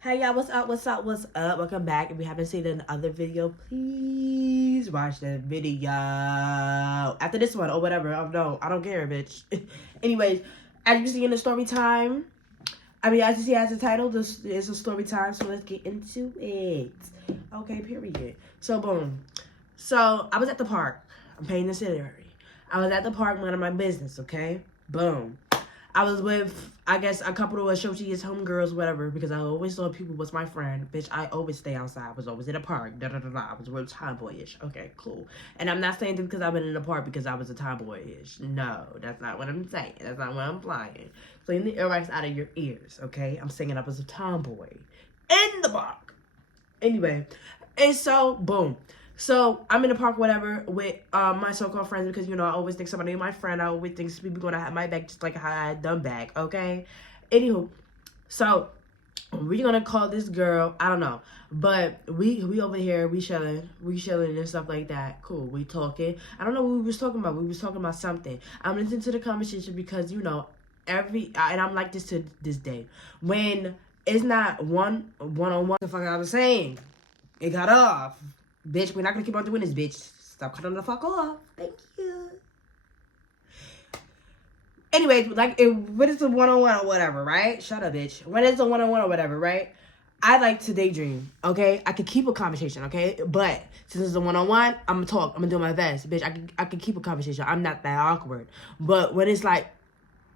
Hey y'all, what's up, what's up, what's up? Welcome back. If you haven't seen another video, please watch the video after this one or whatever. No, I don't care, bitch. Anyways, as you see in the story time, as you see as the title, this is a story time, so let's get into it. Okay, period. So boom. So I was at the park. I'm paying the salary. I was at the park minding my business, okay? Boom. I was with, I guess, a couple of Shochi's homegirls, whatever, because I always thought people was my friend. Bitch, I always stay outside. I was always in the park. I was real tomboyish. Okay, cool. And I'm not saying this because I've been in the park because I was a tomboyish. No, that's not what I'm saying. That's not what I'm implying. Clean the earwax out of your ears, okay? I'm saying I was a tomboy in the park. Anyway, and so, boom. So, I'm in the park, whatever, with my so-called friends because, you know, I always think somebody is my friend. I always think people going to have my back just like how I had them back, okay? Anywho, so, we're going to call this girl, I don't know, but we over here, we chilling and stuff like that. Cool, we talking. I don't know what we was talking about. We was talking about something. I'm listening to the conversation because, you know, and I'm like this to this day. When it's not one-on-one, the fuck I was saying, it got off. Bitch, we're not gonna keep on doing this, bitch. Stop cutting the fuck off. Thank you. Anyway, like, when it's a one-on-one or whatever, right? Shut up, bitch. When it's a one-on-one or whatever, right? I like to daydream, okay? I could keep a conversation, okay? But since it's a one-on-one, I'm gonna talk. I'm gonna do my best. Bitch, I can keep a conversation. I'm not that awkward. But when it's like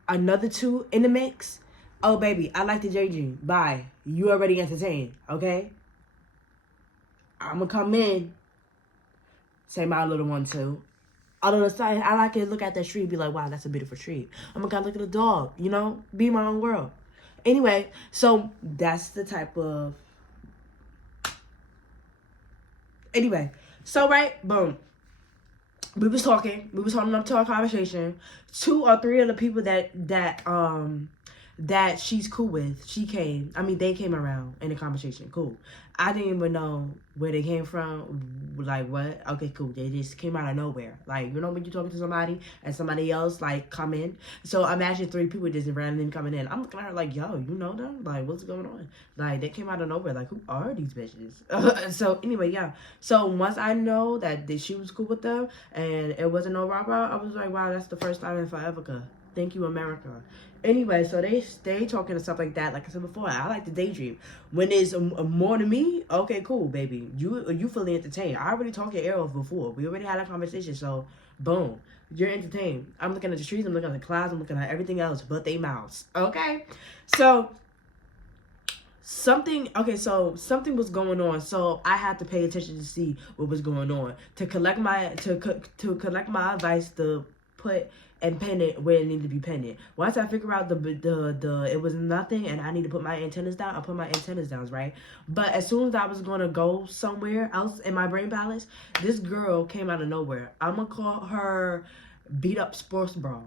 another two in the mix, oh, baby, I like to daydream. Bye. You already entertained, okay? I'm gonna come in, say my little one too. All of a sudden, I like to look at that tree, be like, wow, that's a beautiful tree. I'm gonna look at the dog, you know, be my own world. Anyway, so that's the type of. Anyway, so right, boom. We was talking up to our conversation. 2 or 3 of the people that she's cool with, they came around in the conversation. Cool. I didn't even know where they came from. Like, what? Okay, cool. They just came out of nowhere. Like, you know when you're talking to somebody and somebody else, like, come in? So, imagine 3 people just randomly coming in. I'm looking at her like, yo, you know them? Like, what's going on? Like, they came out of nowhere. Like, who are these bitches? So, anyway, yeah. So, once I know that she was cool with them and it wasn't no rah-rah, I was like, wow, that's the first time in forever. Thank you, America. Anyway, so they stay talking and stuff like that. Like I said before, I like to daydream. When there's more to me, okay, cool, baby. You fully entertained. I already talked your ear off before. We already had a conversation, so boom, you're entertained. I'm looking at the trees, I'm looking at the clouds, I'm looking at everything else but they mouths. Okay, so something was going on, so I had to pay attention to see what was going on to collect my advice to put and pen it where it needed to be penned. Once I figure out the it was nothing and I need to put my antennas down, I put my antennas down, right? But as soon as I was gonna go somewhere else in my brain palace, this girl came out of nowhere. I'm gonna call her Beat Up Sports Bra.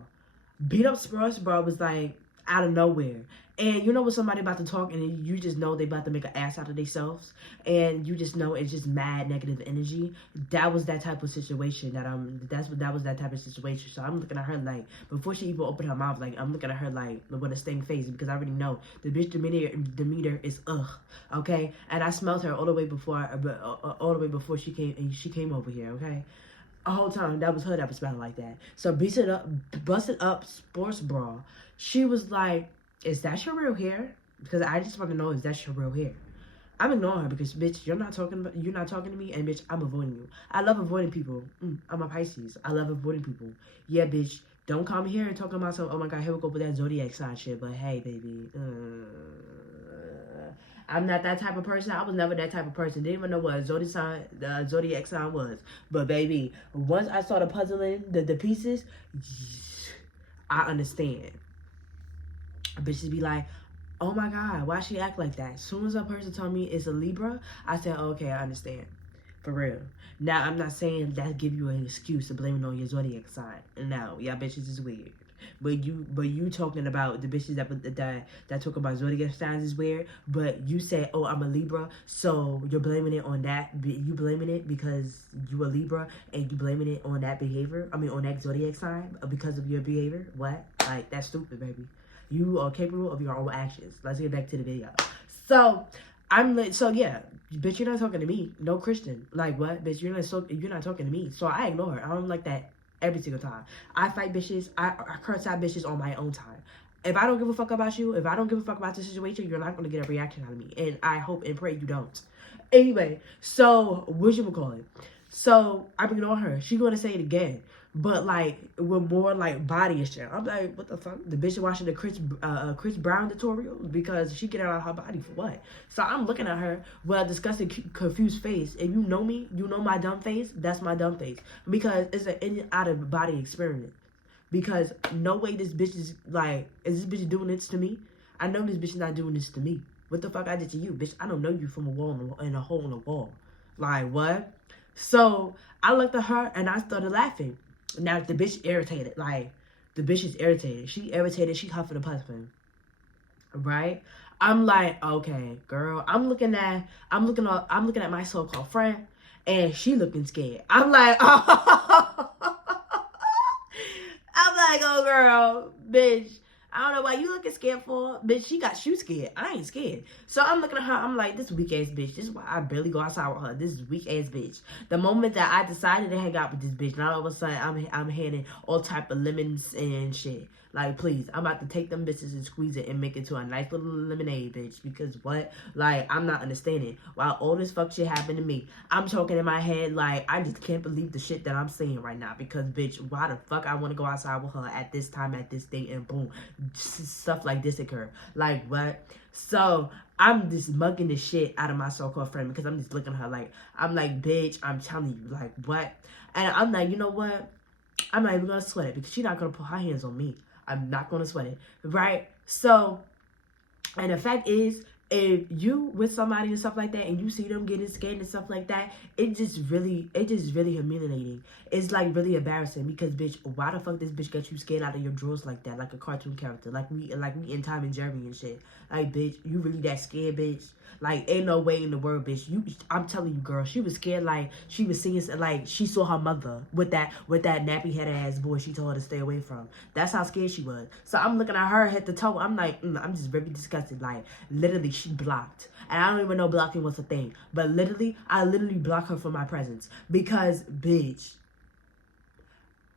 Beat Up Sports Bra was like out of nowhere. And you know when somebody about to talk and you just know they about to make an ass out of themselves and you just know it's just mad negative energy. That was that type of situation that was that type of situation. So I'm looking at her like, before she even opened her mouth, like I'm looking at her like with a stink face because I already know the bitch demeanor is ugh, okay? And I smelled her all the way before she came over here, okay? The whole time that was her that was smelling like that. So busted up sports bra. She was like, is that your real hair? Because I just want to know, is that your real hair? I'm ignoring her because, bitch, you're not talking to me, and bitch, I'm avoiding you. I love avoiding people. I'm a Pisces. I love avoiding people. Yeah, bitch, don't come here and talk about some, oh my god, here we go with that zodiac sign shit. But hey, baby, I'm not that type of person. I was never that type of person. Didn't even know what a zodiac sign was. But baby, once I started puzzling the pieces, I understand. Bitches be like, oh my god, why she act like that? As soon as a person told me it's a Libra, I said, oh, okay, I understand. For real. Now, I'm not saying that give you an excuse to blame it on your zodiac sign. No, y'all bitches is weird. But you talking about the bitches that talk about zodiac signs is weird. But you say, oh, I'm a Libra, so you're blaming it on that. You blaming it because you a Libra, and you blaming it on that behavior. I mean, on that zodiac sign because of your behavior. What? Like, that's stupid, baby. You are capable of your own actions. Let's get back to the video. So I'm like, so yeah, bitch, you're not talking to me. No Christian. Like what, bitch? You're not talking to me. So I ignore her. I don't like that every single time. I fight bitches. I curse out bitches on my own time. If I don't give a fuck about you, if I don't give a fuck about the situation, you're not gonna get a reaction out of me. And I hope and pray you don't. Anyway, so what you call it? So I'm ignoring her. She gonna say it again, but like with more like body and shit. I'm like, what the fuck? The bitch watching the Chris Brown tutorial because she get out of her body for what? So I'm looking at her with a disgusting, confused face. If you know me, you know my dumb face. That's my dumb face because it's an in and out of body experiment. Because no way this bitch is like, is this bitch doing this to me? I know this bitch is not doing this to me. What the fuck I did to you, bitch? I don't know you from a wall and a hole in the wall. Like, what? So, I looked at her and I started laughing. Now, the bitch irritated. Like, the bitch is irritated. She irritated. She huffing and puffing. Right? I'm like, okay, girl. I'm looking at my so-called friend and she looking scared. I'm like, oh. I'm like, oh, girl, bitch, I don't know why you looking scared for. Bitch, she got you scared. I ain't scared. So I'm looking at her. I'm like, this weak-ass bitch. This is why I barely go outside with her. This is weak-ass bitch. The moment that I decided to hang out with this bitch, now all of a sudden, I'm handing all type of lemons and shit. Like, please, I'm about to take them bitches and squeeze it and make it to a nice little lemonade, bitch. Because what? Like, I'm not understanding. While all this fuck shit happened to me, I'm talking in my head like, I just can't believe the shit that I'm saying right now. Because, bitch, why the fuck I want to go outside with her at this time, at this date, and boom. Stuff like this occur. Like, what? So, I'm just mugging the shit out of my so-called friend because I'm just looking at her like, I'm like, bitch, I'm telling you, like, what? And I'm like, you know what? I'm not even going to sweat it because she's not going to put her hands on me. I'm not going to sweat it, right? So, and the fact is, if you with somebody and stuff like that, and you see them getting scared and stuff like that, it just really humiliating. It's like really embarrassing because, bitch, why the fuck this bitch got you scared out of your drawers like that, like a cartoon character, like we in Tom and Jerry and shit. Like, bitch, you really that scared, bitch? Like, ain't no way in the world, bitch. I'm telling you, girl, she was scared like she was seeing, like, she saw her mother with that nappy headed ass boy she told her to stay away from. That's how scared she was. So I'm looking at her head to toe. I'm like, I'm just very disgusted. Like, literally, she blocked. And I don't even know blocking was a thing. But literally, I literally block her from my presence. Because, bitch,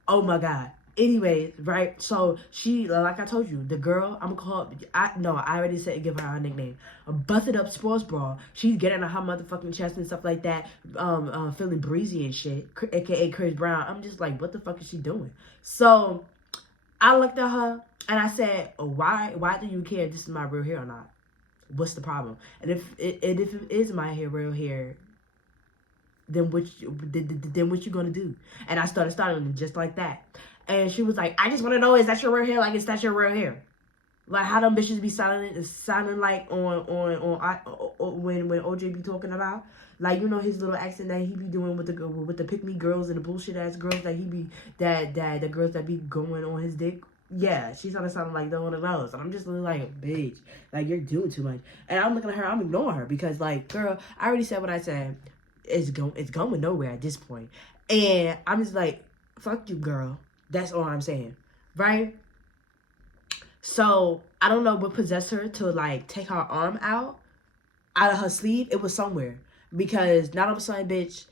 oh my God. Anyways, right? So she, like I told you, the girl, I'm called, I already said give her nickname. A busted up sports bra. She's getting on her motherfucking chest and stuff like that, feeling breezy and shit, aka Chris Brown. I'm just like, what the fuck is she doing? So I looked at her and I said, why do you care if this is my real hair or not? What's the problem? And if it is my real hair, then what you gonna do? And I started starting just like that. And she was like, I just want to know, is that your real hair? Like, is that your real hair? Like, how them bitches be sounding like on when OJ be talking about, like, you know, his little accent that he be doing with the pick me girls and the bullshit ass girls that he be the girls that be going on his dick. Yeah, she started sounding like one of those. And I'm just like, bitch, like, you're doing too much. And I'm looking at her, I'm ignoring her because, like, girl, I already said what I said. It's going nowhere at this point. And I'm just like, fuck you, girl. That's all I'm saying, right? So, I don't know what possessed her to, like, take her arm out of her sleeve. It was somewhere. Because now all of a sudden, bitch,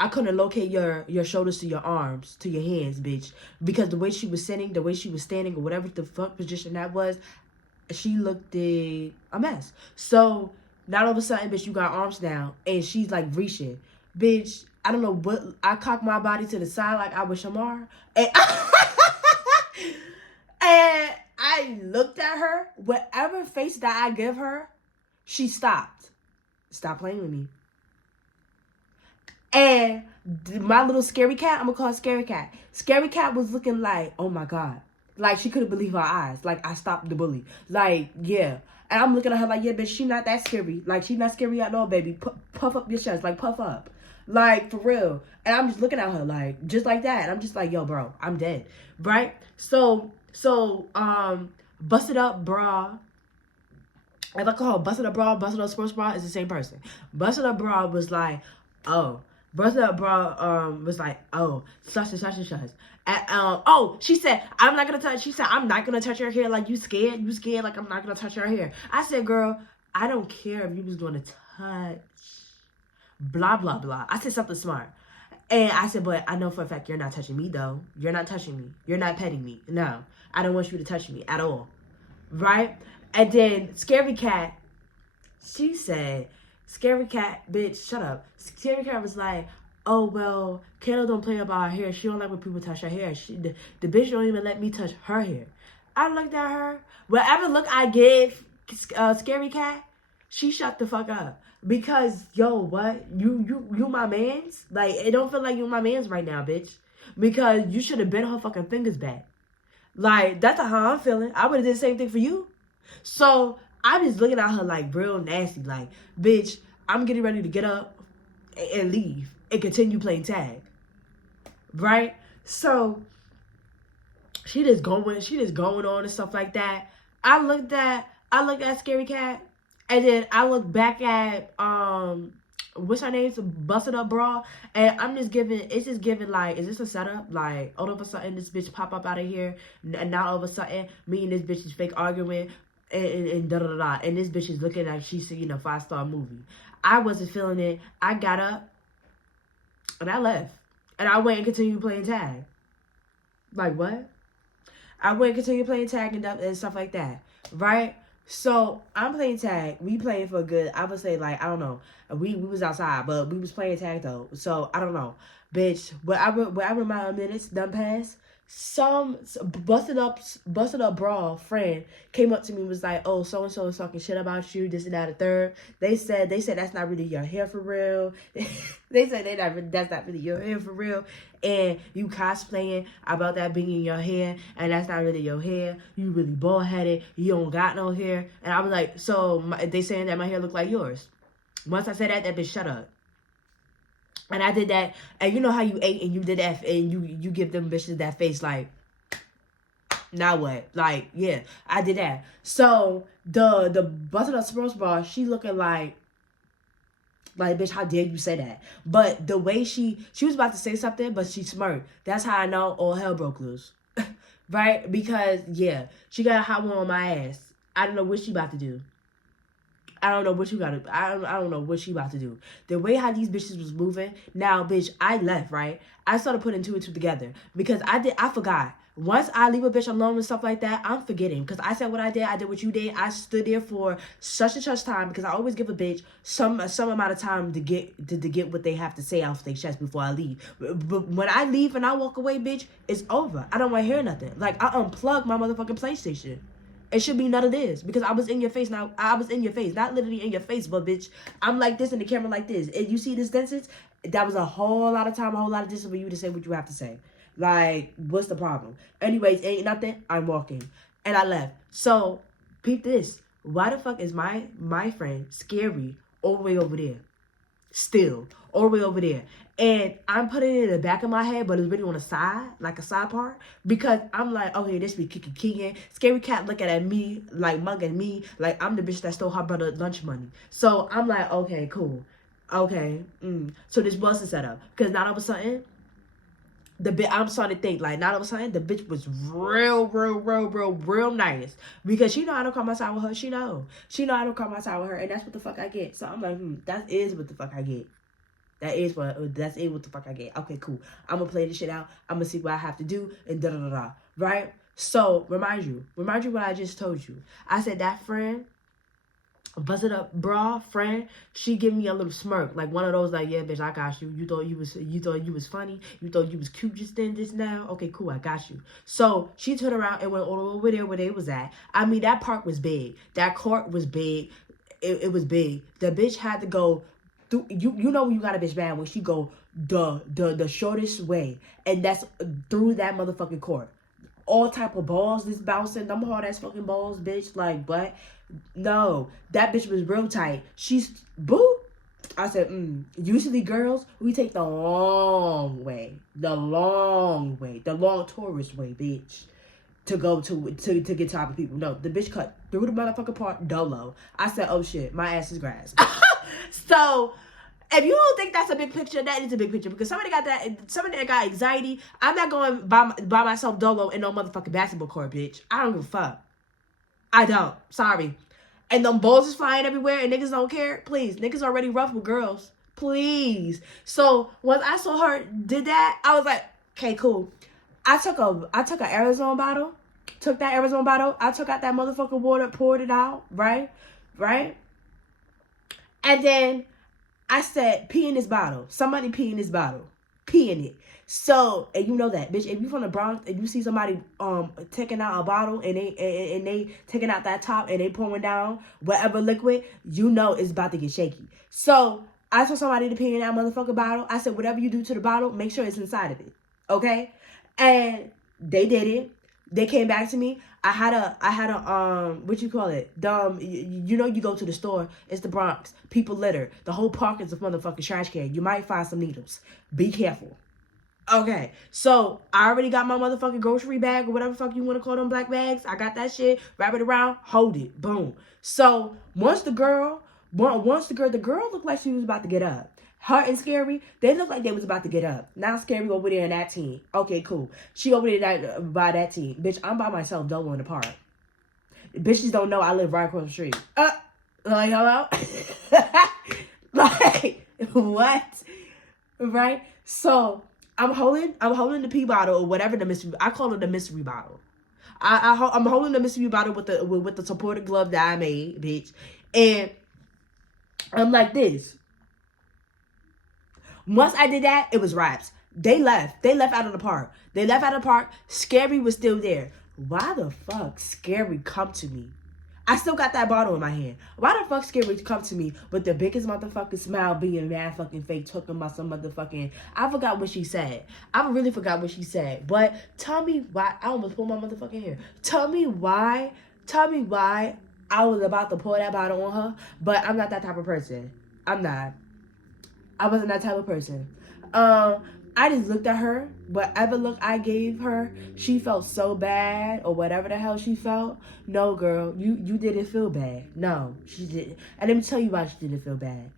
I couldn't locate your shoulders to your arms, to your hands, bitch. Because the way she was sitting, the way she was standing, or whatever the fuck position that was, she looked a mess. So, now all of a sudden, bitch, you got arms down, and she's, like, reaching. Bitch, I don't know what, I cocked my body to the side like I was Shamar. And and I looked at her. Whatever face that I give her, she stopped. Stop playing with me. And my little scary cat, I'm going to call her Scary Cat. Scary Cat was looking like, oh my God. Like, she couldn't believe her eyes. Like, I stopped the bully. Like, yeah. And I'm looking at her like, yeah, bitch, she not that scary. Like, she not scary at all, baby. Puff up your chest. Like, puff up. Like, for real. And I'm just looking at her like, just like that. And I'm just like, yo, bro, I'm dead. Right? So, busted up bra. If I call her busted up bra, busted up sports bra, it's the same person. Busted up bra was like, oh. Busted up bra was like, oh, such and such and such. And, oh, she said, I'm not going to touch her hair. Like, you scared? Like, I'm not going to touch her hair. I said, girl, I don't care if you was going to touch, blah, blah, blah. I said something smart. And I said, but I know for a fact you're not touching me, though. You're not touching me. You're not petting me. No, I don't want you to touch me at all. Right? And then Scary Cat, she said, Scary Cat, bitch, shut up. Scary Cat was like, oh, well, Kayla don't play about her hair. She don't like when people touch her hair. The bitch don't even let me touch her hair. I looked at her. Whatever look I gave Scary Cat, she shut the fuck up. Because, yo, what? You my mans? Like, it don't feel like you my mans right now, bitch. Because you should have bent her fucking fingers back. Like, that's how I'm feeling. I would have did the same thing for you. So, I'm just looking at her like real nasty. Like, bitch, I'm getting ready to get up and leave and continue playing tag. Right? So, she just going on and stuff like that. I looked at Scary Cat, and then I looked back at what's her name? Busted Up Bra, and it's just giving like, is this a setup? Like, all of a sudden this bitch pop up out of here, and now all of a sudden me and this bitch is fake arguing, and da da da da, and this bitch is looking like she's seeing a 5-star movie. I wasn't feeling it. I got up and I left, and I went and continued playing tag. Like, what? I went and continued playing tag and stuff like that, right? So, I'm playing tag. We playing for a good, I would say, like, I don't know. We was outside, but we was playing tag, though. So, I don't know. Bitch, whatever my minutes done passed, some busted up bra friend came up to me and was like, oh, so-and-so is talking shit about you, this and that, the third. They said that's not really your hair for real. They said that's not really your hair for real. And you cosplaying about that being in your hair, and that's not really your hair. You really bald-headed. You don't got no hair. And I was like, so they saying that my hair look like yours. Once I said that bitch shut up. And I did that, and you know how you ate and you did that, and you give them bitches that face like, now what? Like, yeah, I did that. So the busted up sports bar, she looking like, bitch, how dare you say that? But the way she was about to say something, but she smirked. That's how I know all hell broke loose, right? Because yeah, she got a hot one on my ass. I don't know what she about to do. I don't know what you gotta. I don't know what she about to do. The way how these bitches was moving. Now, bitch, I left, right? I started putting two and two together because I forgot. Once I leave a bitch alone and stuff like that, I'm forgetting. Because I said what I did what you did. I stood there for such and such time because I always give a bitch some amount of time to get what they have to say off their chest before I leave. But when I leave and I walk away, bitch, it's over. I don't want to hear nothing. Like, I unplugged my motherfucking PlayStation. It should be none of this because I was in your face. Now I was in your face, not literally in your face, but bitch, I'm like this and the camera like this. And you see this distance? That was a whole lot of time, a whole lot of distance for you to say what you have to say. Like, what's the problem? Anyways, ain't nothing. I'm walking, and I left. So, peep this. Why the fuck is my friend Scary all the way over there? Still, all the way over there. And I'm putting it in the back of my head, but it's really on the side, like a side part. Because I'm like, okay, this be kicking. Scary Cat looking at me, like mugging me, like I'm the bitch that stole her brother lunch money. So I'm like, okay, cool. Okay. So this wasn't set up. Because now all of a sudden, I'm starting to think, like, not all of a sudden, the bitch was real nice. Because she know I don't come outside with her. She know I don't come outside with her. And that's what the fuck I get. So I'm like, that is what the fuck I get. That's what the fuck I get. Okay, cool. I'm gonna play this shit out. I'm gonna see what I have to do and da-da-da-da. Right? So, remind you what I just told you. I said that friend, busted up bra friend, she give me a little smirk. Like one of those, like, yeah, bitch, I got you. You thought you was funny. You thought you was cute just now. Okay, cool, I got you. So, she turned around and went all over there where they was at. I mean, that park was big. That court was big. It was big. The bitch had to go through, you know when you got a bitch bad when she go the shortest way, and that's through that motherfucking court. All type of balls this bouncing, them hard ass fucking balls, bitch. Like, but no, that bitch was real tight. She's boo. I said, usually girls, we take the long way, the long tourist way, bitch, to go to get to other people. No, the bitch cut through the motherfucking part dolo. I said, oh shit, my ass is grass. So, if you don't think that's a big picture, that is a big picture. Because somebody that got anxiety, I'm not going by myself dolo in no motherfucking basketball court, bitch. I don't give a fuck. I don't. Sorry. and them balls is flying everywhere and niggas don't care, please. Niggas already rough with girls. Please. So once I saw her did that, I was like, okay, cool. I took an Arizona bottle. Took that Arizona bottle. I took out that motherfucking water, poured it out, right? Right? And then I said, pee in this bottle. Somebody pee in this bottle. Pee in it. So, and you know that, bitch, if you from the Bronx and you see somebody taking out a bottle and they taking out that top and they pouring down whatever liquid, you know it's about to get shaky. So, I told somebody to pee in that motherfucking bottle. I said, whatever you do to the bottle, make sure it's inside of it. Okay? And they did it. They came back to me. I had a what you call it? You know, you go to the store, it's the Bronx. People litter. The whole park is a motherfucking trash can. You might find some needles. Be careful. Okay, so I already got my motherfucking grocery bag or whatever the fuck you want to call them black bags. I got that shit. Wrap it around. Hold it. Boom. So once the girl looked like she was about to get up. Her and Scary, they looked like they was about to get up. Now Scary over there in that team. Okay, cool. She over there by that team. Bitch, I'm by myself, Dolo in the park. Bitches don't know I live right across the street. Like, hello? Like, what? Right? So, I'm holding the pee bottle or whatever the mystery. I call it the mystery bottle. I'm holding the mystery bottle with the supported glove that I made, bitch, and I'm like this. Once I did that, it was wraps. They left. They left out of the park. They left out of the park. Scary was still there. Why the fuck Scary come to me? I still got that bottle in my hand. Why the fuck Scary come to me with the biggest motherfucking smile, being mad fucking fake, talking about some motherfucking... I forgot what she said. I really forgot what she said. But tell me why... I almost pulled my motherfucking hair. Tell me why I was about to pour that bottle on her. But I'm not that type of person. I'm not. I wasn't that type of person. I just looked at her. Whatever look I gave her, she felt so bad or whatever the hell she felt. No, girl, you didn't feel bad. No, she didn't. And let me tell you why she didn't feel bad.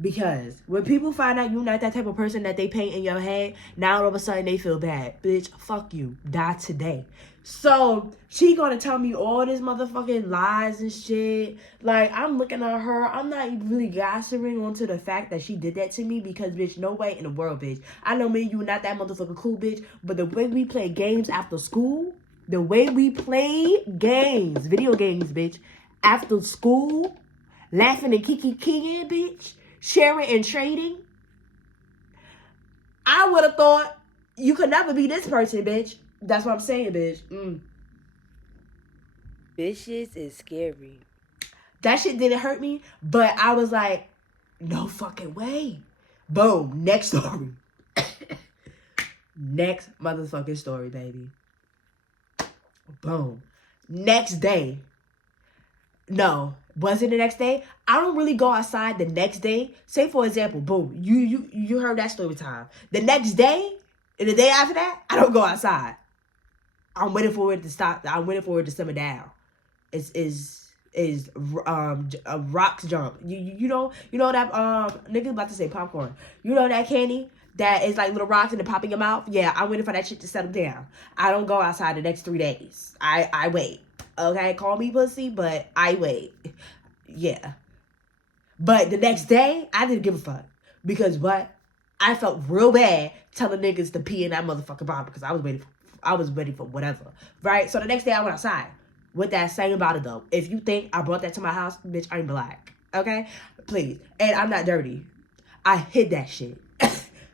Because when people find out you're not that type of person that they paint in your head, now all of a sudden they feel bad. Bitch, fuck you. Die today. So, she gonna tell me all this motherfucking lies and shit. Like, I'm looking at her. I'm not really gossiping onto the fact that she did that to me because, bitch, no way in the world, bitch. I know me and you not that motherfucking cool, bitch. But the way we play games after school, the way we play games, video games, bitch, after school, laughing and kiki-keying, bitch, sharing and trading, I would have thought you could never be this person, bitch. That's what I'm saying, bitch. Bitches is scary. That shit didn't hurt me, but I was like, no fucking way. Boom. Next story. Next motherfucking story, baby. Boom. Next day. No. Was it the next day? I don't really go outside the next day. Say, for example, boom. You heard that story time. The next day, and the day after that, I don't go outside. I'm waiting for it to stop. I'm waiting for it to simmer down. A rocks jump. You know that niggas about to say popcorn. You know that candy that is like little rocks and they pop in your mouth? Yeah, I'm waiting for that shit to settle down. I don't go outside the next 3 days. I wait. Okay, call me pussy, but I wait. Yeah. But the next day, I didn't give a fuck. Because what? I felt real bad telling niggas to pee in that motherfucking bottle because I was ready for whatever. Right? So the next day I went outside with that same bottle though. If you think I brought that to my house, bitch, I'm black. Okay? Please. And I'm not dirty. I hid that shit.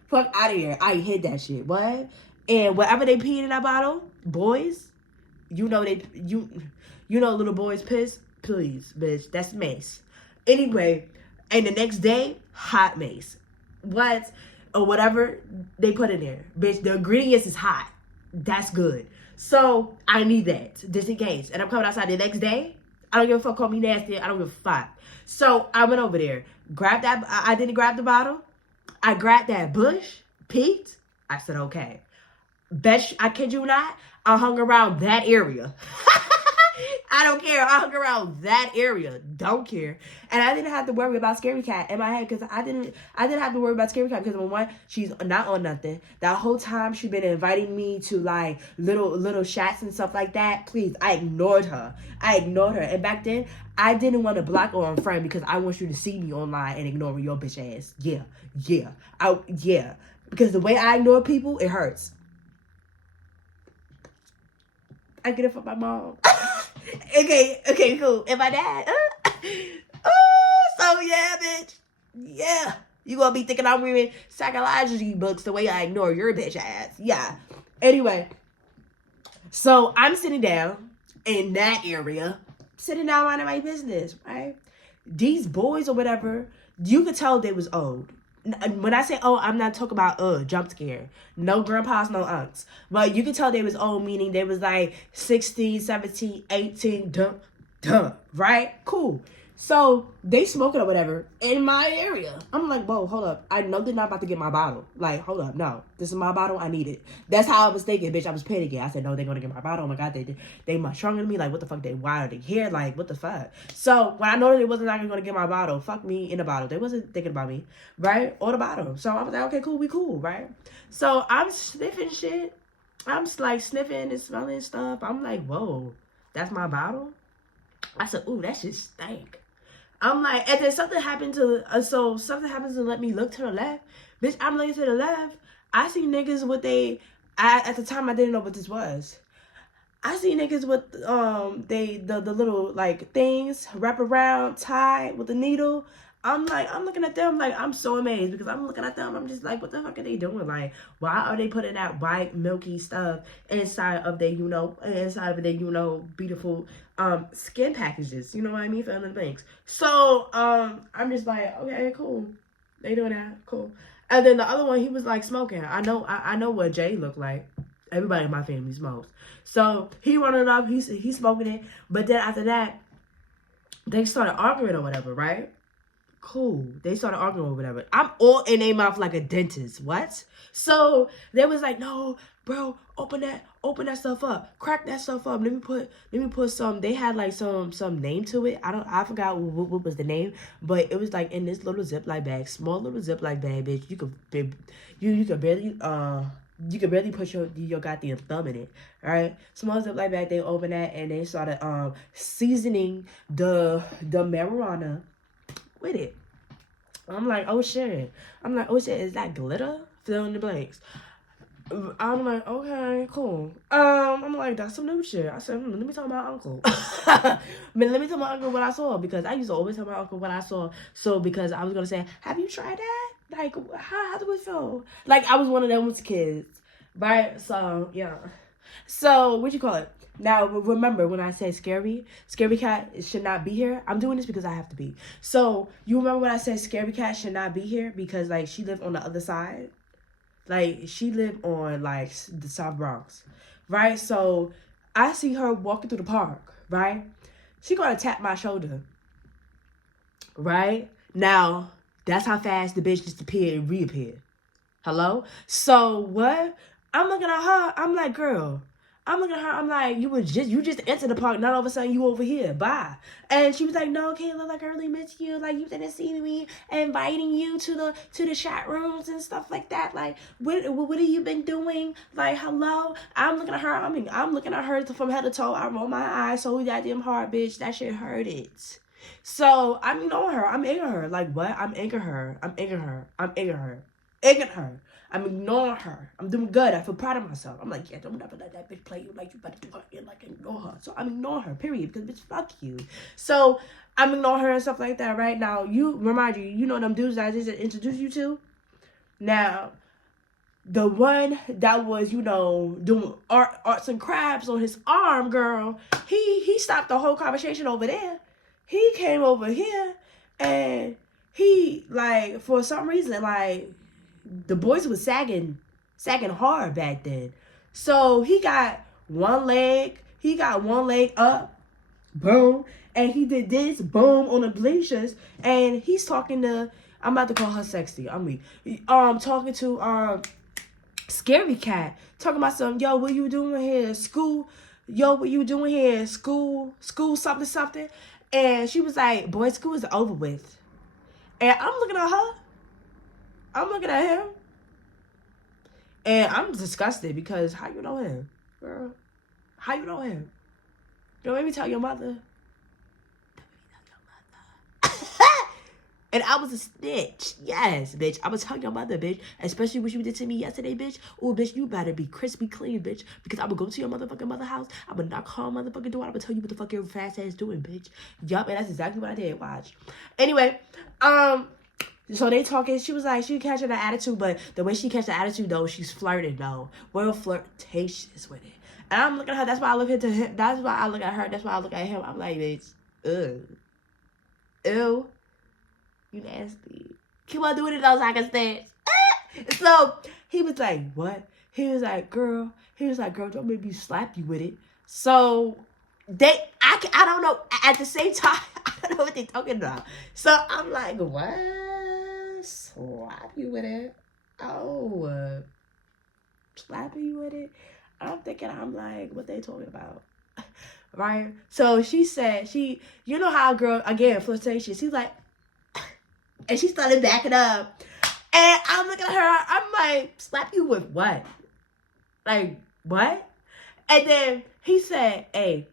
Fuck out of here. I hid that shit. What? And whatever they peed in that bottle, boys, you know little boys piss? Please, bitch. That's mace. Anyway, and the next day, hot mace. What? Or whatever they put in there. Bitch, the ingredients is hot. That's good. So, I need that, just in case. And I'm coming outside the next day. I don't give a fuck, call me nasty. I don't give a fuck. So, I went over there. Grabbed that. I didn't grab the bottle. I grabbed that bush. Peeked. I said, okay. I kid you not. I hung around that area. I don't care. I hung around that area. Don't care. And I didn't have to worry about Scary Cat in my head because I didn't have to worry about Scary Cat because one, she's not on nothing. That whole time she been inviting me to like little chats and stuff like that. Please, I ignored her. And back then, I didn't want to block her on friend because I want you to see me online and ignore your bitch ass. Yeah. Because the way I ignore people, it hurts. I get it from my mom. Okay, cool. And my dad. So yeah, bitch. Yeah. You gonna be thinking I'm reading psychology books the way I ignore your bitch ass. Yeah. Anyway. So I'm sitting down in that area. Sitting down minding my business, right? These boys or whatever, you could tell they was old. When I say old, I'm not talking about jump scare. No grandpas, no aunts. But you could tell they was old, meaning they was like 16, 17, 18, right? Cool. So they smoking or whatever in my area. I'm like, whoa, hold up. I know they're not about to get my bottle. Like, hold up, no. This is my bottle. I need it. That's how I was thinking, bitch. I was panicking. I said, no, they're gonna get my bottle. Oh my god, they much stronger than me. Like, what the fuck? Why are they here? Like, what the fuck? So when I know that they wasn't gonna get my bottle, fuck me in the bottle. They wasn't thinking about me, right? Or the bottle. So I was like, okay, cool, we cool, right? So I'm sniffing shit. I'm like sniffing and smelling stuff. I'm like, whoa, that's my bottle. I said, ooh, that shit stank. I'm like, and then something happened to, something happens to let me look to the left. Bitch, I'm looking to the left. I see niggas with at the time I didn't know what this was. I see niggas with, the little, like, things wrap around, tied with the needle. I'm looking at them, like, I'm so amazed because I'm looking at them. I'm just like, what the fuck are they doing? Like, why are they putting that white, milky stuff inside of their, beautiful, skin packages? You know what I mean? For other things. So, I'm just like, okay, cool. They doing that. Cool. And then the other one, he was, like, smoking. I know what Jay looked like. Everybody in my family smokes. So, he running up. He's smoking it. But then after that, they started arguing or whatever, right? Cool. They started arguing or whatever. I'm all in their mouth like a dentist. What? So they was like, no, bro, open that stuff up. Crack that stuff up. Let me put some. They had like some name to it. I forgot what was the name, but it was like in this little Ziploc bag, small little Ziploc bag, bitch. You could barely put your goddamn thumb in it. All right, small Ziploc bag. They opened that and they started seasoning the marijuana with it. I'm like, oh shit. Is that glitter? Fill in the blanks. I'm like, okay, cool. I'm like, that's some new shit. I said, let me tell my uncle. Let me tell my uncle what I saw, because I used to always tell my uncle what I saw. So because I was gonna say, have you tried that? Like, how do it feel? Like, I was one of those kids, right? So yeah. So what you call it? Now, remember when I said Scary Cat should not be here? I'm doing this because I have to be. So, you remember when I said Scary Cat should not be here? Because, like, she lived on the other side. Like, she lived on, like, the South Bronx. Right? So, I see her walking through the park. Right? She gonna tap my shoulder. Right? Now, that's how fast the bitch disappeared and reappeared. Hello? So, what? I'm looking at her. I'm like, girl. I'm looking at her. I'm like, you just entered the park. Not all of a sudden you over here. Bye. And she was like, no, Kayla, like I really miss you. Like you didn't see me inviting you to the chat rooms and stuff like that. Like, what have you been doing? Like, hello. I'm looking at her. I'm looking at her from head to toe. I roll my eyes so goddamn hard, bitch. That shit hurt it. So I'm ignoring her. I'm ignoring her. Like what? I'm ignoring her. I'm ignoring her. I'm doing good. I feel proud of myself. I'm like, yeah, don't ever let that bitch play you. Like, you better do her and like ignore her. So I'm ignoring her, period. Because bitch, fuck you. So I'm ignoring her and stuff like that, right? Now, you know them dudes that I just introduced you to? Now, the one that was, doing arts and crafts on his arm, girl, he stopped the whole conversation over there. He came over here and he, like, for some reason, like, the boys was sagging hard back then. So he got one leg up, boom, and he did this, boom, on the bleachers, and he's talking to, I'm about to call her sexy, talking to, Scary Cat, talking about some, yo, what you doing here, school yo, what you doing here? School, something, something. And she was like, boy, school is over with. And I'm looking at her. I'm looking at him. And I'm disgusted because how you know him, girl? How you know him? Don't maybe tell your mother. And I was a snitch. Yes, bitch. I was telling your mother, bitch. Especially what you did to me yesterday, bitch. Oh, bitch, you better be crispy clean, bitch. Because I'm gonna go to your motherfucking mother house. I'm gonna knock her motherfucking door. I'm gonna tell you what the fuck your fast ass doing, bitch. Yup, and that's exactly what I did. Watch. Anyway, so they talking. She was like, she catching the attitude, but the way she catch the attitude though, she's flirting though. Real flirtatious with it. And I'm looking at her. That's why I look into him. That's why I look at her. That's why I look at him. I'm like, bitch, ew. You nasty. Keep on doing it those I can stand. So he was like, what? He was like, girl, don't make me slap you with it. So I don't know. At the same time, I don't know what they're talking about. So I'm like, what? Slap you with it? Oh, slapping you with it? I'm thinking, I'm like, what they talking about? Right? So she said, you know how a girl, again, flirtatious. She's like, and she started backing up. And I'm looking at her. I'm like, slap you with what? Like, what? And then he said, hey,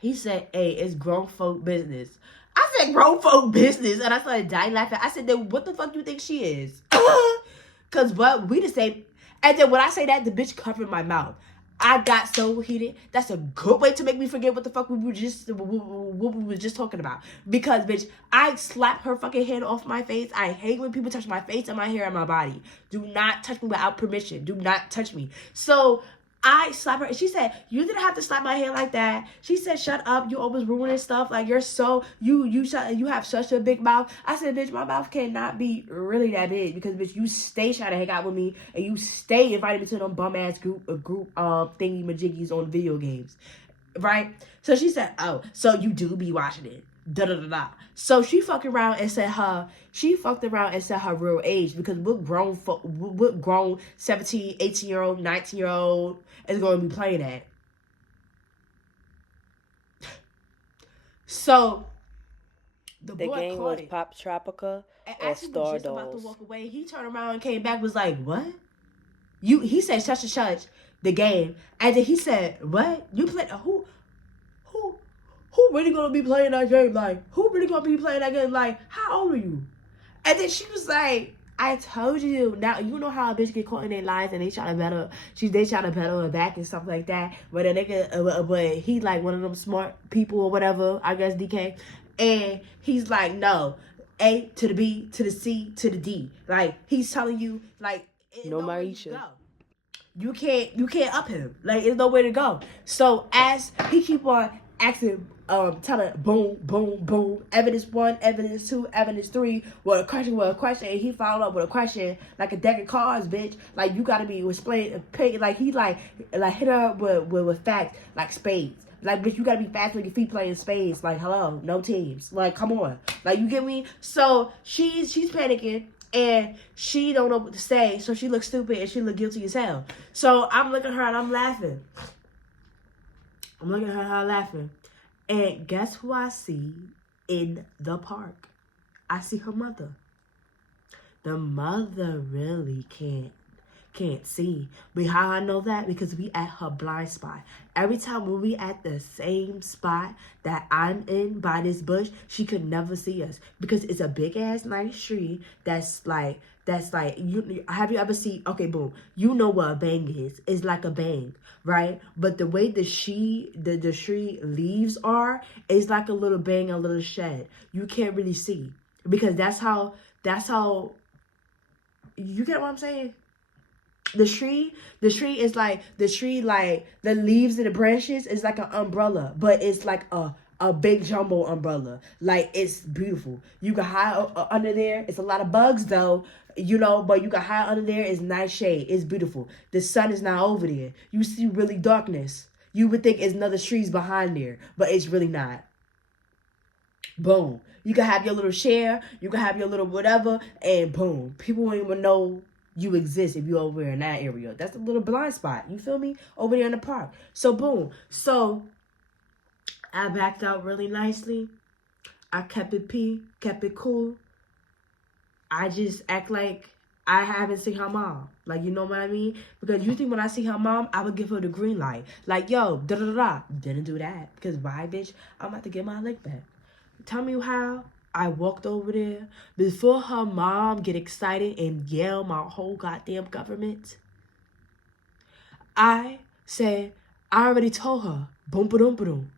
it's grown folk business. I said, grown folk business. And I started dying laughing. I said, then what the fuck do you think she is? Because what? We the same. And then when I say that, the bitch covered my mouth. I got so heated. That's a good way to make me forget what the fuck we were just talking about. Because, bitch, I slapped her fucking head off my face. I hate when people touch my face and my hair and my body. Do not touch me without permission. Do not touch me. So I slapped her. And she said, you didn't have to slap my hair like that. She said, shut up. You always ruining stuff. Like, you're so, you have such a big mouth. I said, bitch, my mouth cannot be really that big. Because, bitch, you stay trying to hang out with me. And you stay inviting me to them bum-ass group thingy-majiggies on video games. Right? So she said, oh, so you do be watching it. Da-da-da-da. So she fucked around and said her real age, because what grown 17, 18-year-old, 19-year-old is going to be playing at. So the game was Pop Tropica or Star was just about to Dolls. walk away. He turned around and came back, was like, what? He said such the game. And then he said, what? You played who really gonna be playing that game? Like, who really gonna be playing that game? Like, how old are you? And then she was like, I told you. Now, you know how a bitch get caught in their lies and they try to battle her back and stuff like that. But a nigga, but he like one of them smart people or whatever, I guess, DK. And he's like, no, A to the B to the C to the D. Like, he's telling you, like, No, Marisha. You can't up him. Like, there's nowhere to go. So as he keep on asking, telling boom, boom, boom, evidence 1, evidence 2, evidence 3, with a question, and he followed up with a question like a deck of cards, bitch. Like, you gotta be explaining, like he like hit her with facts like spades. Like, bitch, you gotta be fast on your feet playing spades. Like, hello, no teams. Like, come on. Like, you get me? So she's panicking. And she don't know what to say, so she looks stupid and she look guilty as hell. So I'm looking at her and I'm laughing. And guess who I see in the park? I see her mother. The mother really can't see. But how I know that? Because we at her blind spot. Every time when we at the same spot that I'm in by this bush, she could never see us. Because it's a big ass nice tree that's like you have you ever seen, okay, boom, you know what a bang is. It's like a bang, right? But the way the tree leaves are, is like a little bang, a little shed. You can't really see. Because that's how you get what I'm saying? The tree is like, the leaves and the branches is like an umbrella, but it's like a big jumbo umbrella. Like, it's beautiful. You can hide under there. It's a lot of bugs though, you know, but you can hide under there. It's nice shade. It's beautiful. The sun is not over there. You see really darkness. You would think it's another trees behind there, but it's really not. Boom. You can have your little share. You can have your little whatever, and boom. People won't even know you exist if you over in that area. That's a little blind spot. You feel me? Over there in the park. So boom. So I backed out really nicely. I kept it kept it cool. I just act like I haven't seen her mom. Like, you know what I mean? Because usually when I see her mom, I would give her the green light. Like, yo, da-da-da-da. Didn't do that. Because why, bitch? I'm about to get my lick back. Tell me how I walked over there before her mom get excited and yell my whole goddamn government. I said, I already told her. Boom, ba-dum, ba-dum.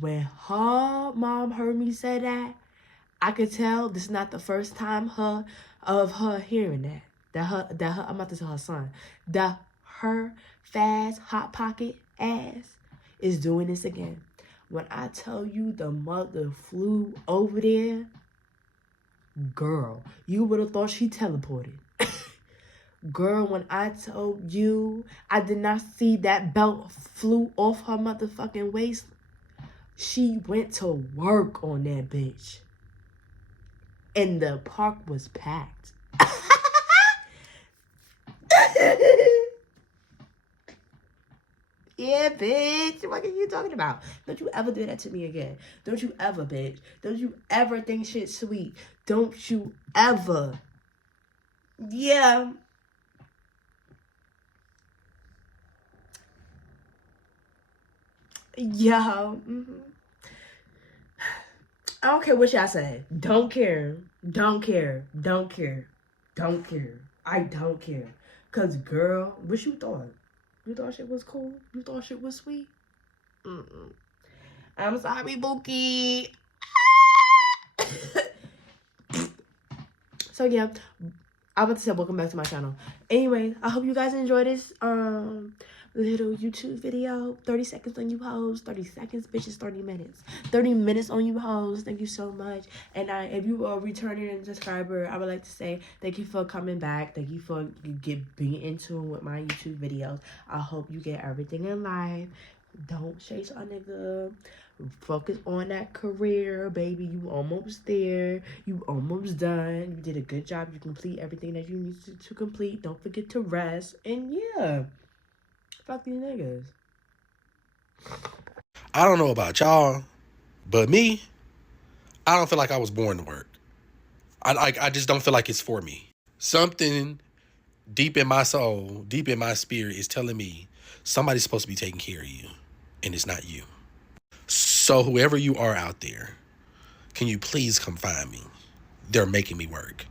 When her mom heard me say that, I could tell this is not the first time of her hearing that. I'm about to tell her son. That her fast hot pocket ass is doing this again. When I tell you the mother flew over there, girl, you would have thought she teleported. Girl, when I told you I did not see that belt flew off her motherfucking waist, she went to work on that bitch. And the park was packed. Yeah, bitch. What are you talking about? Don't you ever do that to me again. Don't you ever, bitch. Don't you ever think shit sweet. Don't you ever. Yeah. Yo. I don't care what y'all say. Don't care. Don't care. Don't care. Don't care. I don't care. Because, girl, what you thought? You thought shit was cool? You thought shit was sweet? I'm sorry, Bookie. So, yeah. I was about to say welcome back to my channel. Anyway, I hope you guys enjoyed this little YouTube video. 30 seconds on you hoes. 30 seconds, bitches, 30 minutes. 30 minutes on you hoes. Thank you so much. And if you are a returning subscriber, I would like to say thank you for coming back. Thank you for being in tune with my YouTube videos. I hope you get everything in life. Don't chase a nigga. Focus on that career, baby. You almost there. You almost done. You did a good job. You complete everything that you need to complete. Don't forget to rest. And yeah, fuck these niggas. I don't know about y'all, but me, I don't feel like I was born to work. I just don't feel like it's for me. Something deep in my soul, deep in my spirit is telling me somebody's supposed to be taking care of you, and it's not you. So whoever you are out there, can you please come find me? They're making me work.